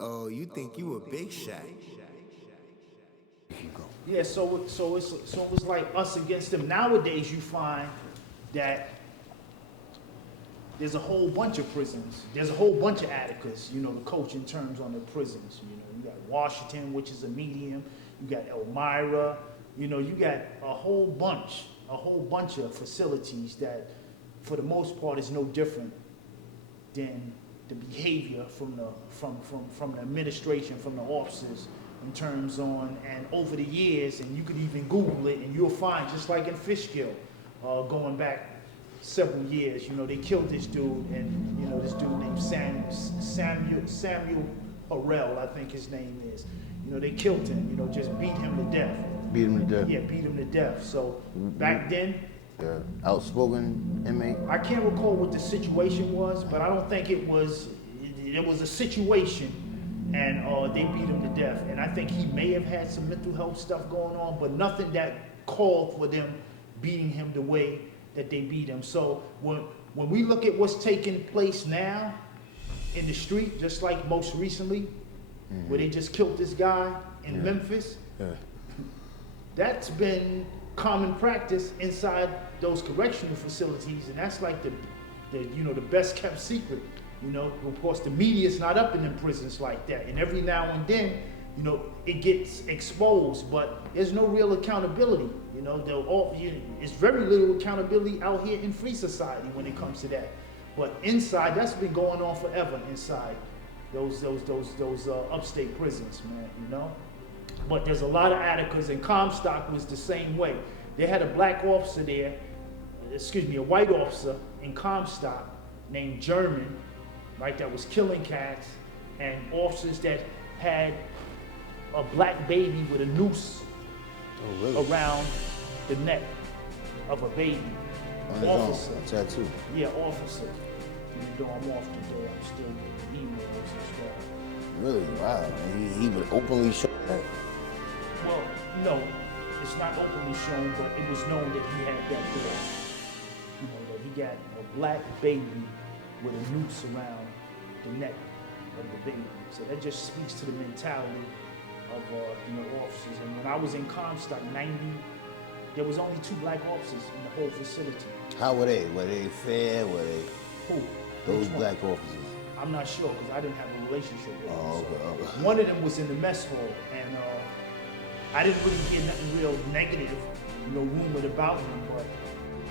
Oh, you think you a big shot? Keep going. Yeah, so it's like us against them. Nowadays, you find that there's a whole bunch of prisons. There's a whole bunch of Atticas, the coaching terms on the prisons. You got Washington, which is a medium. You got Elmira. You got a whole bunch of facilities that, for the most part, is no different than the behavior from the administration, from the officers, in terms on, and over the years, and you could even Google it, and you'll find, just like in Fishkill, going back several years, they killed this dude, and this dude named Samuel Harrell, I think his name is. They killed him, just beat him to death. Beat him to death. Yeah, beat him to death. So back then, Yeah. Outspoken inmate. I can't recall what the situation was, but I don't think it was a situation, and they beat him to death. And I think he may have had some mental health stuff going on, but nothing that called for them beating him the way that they beat him. So when we look at what's taking place now in the street, just like most recently, where they just killed this guy in Memphis, that's been common practice inside those correctional facilities, and that's like the best kept secret. Of course, the media's not up in them prisons like that, and every now and then, it gets exposed, but there's no real accountability. It's very little accountability out here in free society when it comes to that. But inside, that's been going on forever inside those upstate prisons, man. But there's a lot of Atticas, and Comstock was the same way. They had a black officer there, a white officer in Comstock named German, right, that was killing cats, and officers that had a black baby with a noose around the neck of a baby. Officer. A tattoo. Yeah, officer. Even though I'm off the door, I'm still getting emails and stuff. Really? Wow. He would openly show that. Well, no, it's not openly shown, but it was known that he had that door. That he got a black baby with a noose around the neck of the baby. So that just speaks to the mentality of officers. And when I was in Comstock, there was only 2 black officers in the whole facility. How were they? Were they fair? Were they? Who? Those Which one? black officers. I'm not sure because I didn't have a relationship with them. Oh, So okay. one of them was in the mess hall, and I didn't really hear nothing real negative, rumored about him, but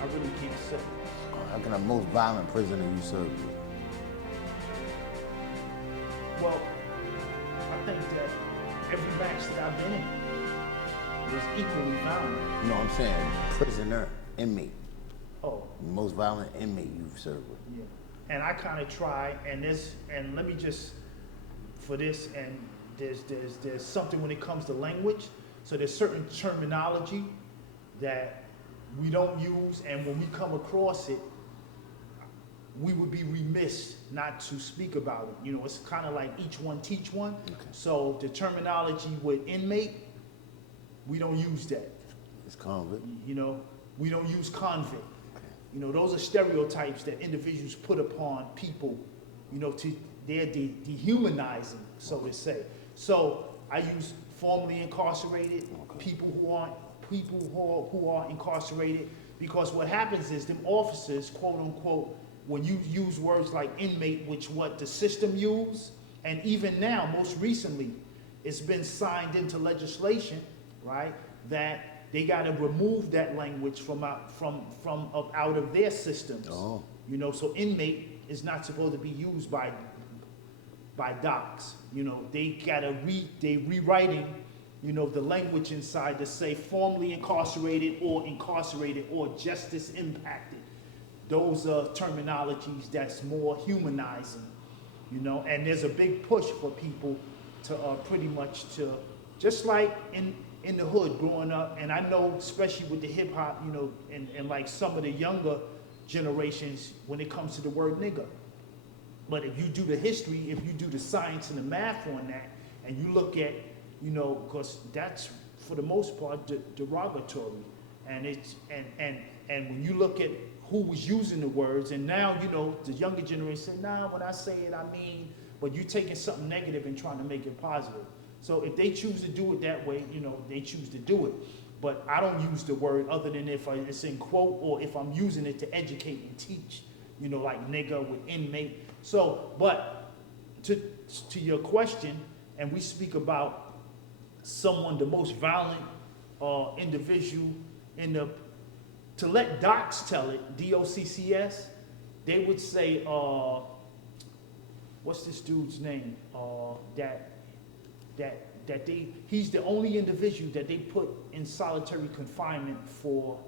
I really can't say. How can the most violent prisoner you served with? Well, I think that every match that I've been in was equally violent. No, I'm saying prisoner, inmate. Oh, Most violent inmate you've served with. yeah. And I kind of try, and let me just, for this, and there's something when it comes to language. So there's certain terminology that we don't use, and when we come across it, we would be remiss not to speak about it. It's kind of like each one teach one. Okay. So the terminology with inmate, we don't use that. It's convict. We don't use convict. Those are stereotypes that individuals put upon people, they're dehumanizing, so to say. So I use formerly incarcerated, people who are incarcerated, because what happens is them officers, quote unquote, when you use words like inmate, which what the system use, and even now, most recently, it's been signed into legislation, right, that they got to remove that language from out of their systems. Oh. So inmate is not supposed to be used by docs. They rewriting, the language inside to say formerly incarcerated or justice impacted. Those are terminologies that's more humanizing, and there's a big push for people to pretty much to, just like in the hood growing up, and I know especially with the hip hop, and like some of the younger generations when it comes to the word nigga. But if you do the history, if you do the science and the math on that, and you look at, because that's for the most part derogatory, and it's and when you look at who was using the words, and now the younger generation say, nah, when I say it, I mean but you're taking something negative and trying to make it positive. So if they choose to do it that way, you know, they choose to do it. But I don't use the word other than if it's in quote or if I'm using it to educate and teach, you know, like nigga with inmate. So, but to your question, and we speak about someone, the most violent individual in the, to let docs tell it, D.O.C.C.S., they would say, what's this dude's name? He's the only individual that they put in solitary confinement for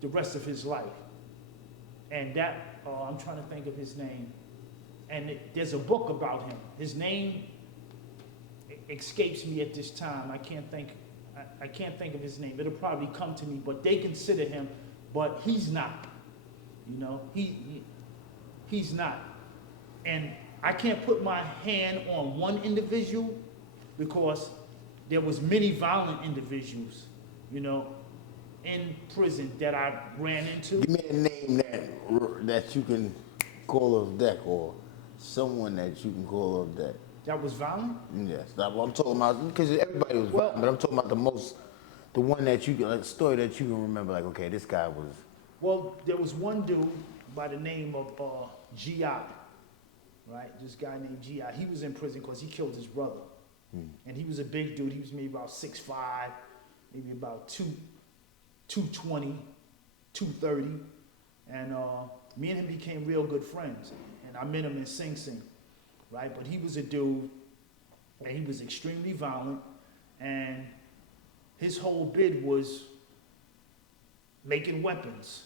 the rest of his life. And that, I'm trying to think of his name. And there's a book about him. His name escapes me at this time. I can't think of his name. It'll probably come to me, but they consider him, but he's not. You know, he's not. And I can't put my hand on one individual because there was many violent individuals, you know, in prison that I ran into. Give me a name that you can call off deck, or someone that you can call off deck. That was violent? Yes, that's what I'm talking about. Because everybody was violent, but I'm talking about the one that you can, a story that you can remember. Like, okay, this guy was. Well, there was one dude by the name of G.I., right? This guy named G.I. He was in prison because he killed his brother. And he was a big dude. He was maybe about 6'5", maybe about 220, 230. And me and him became real good friends. And I met him in Sing Sing, right? But he was a dude, and he was extremely violent. And his whole bid was making weapons.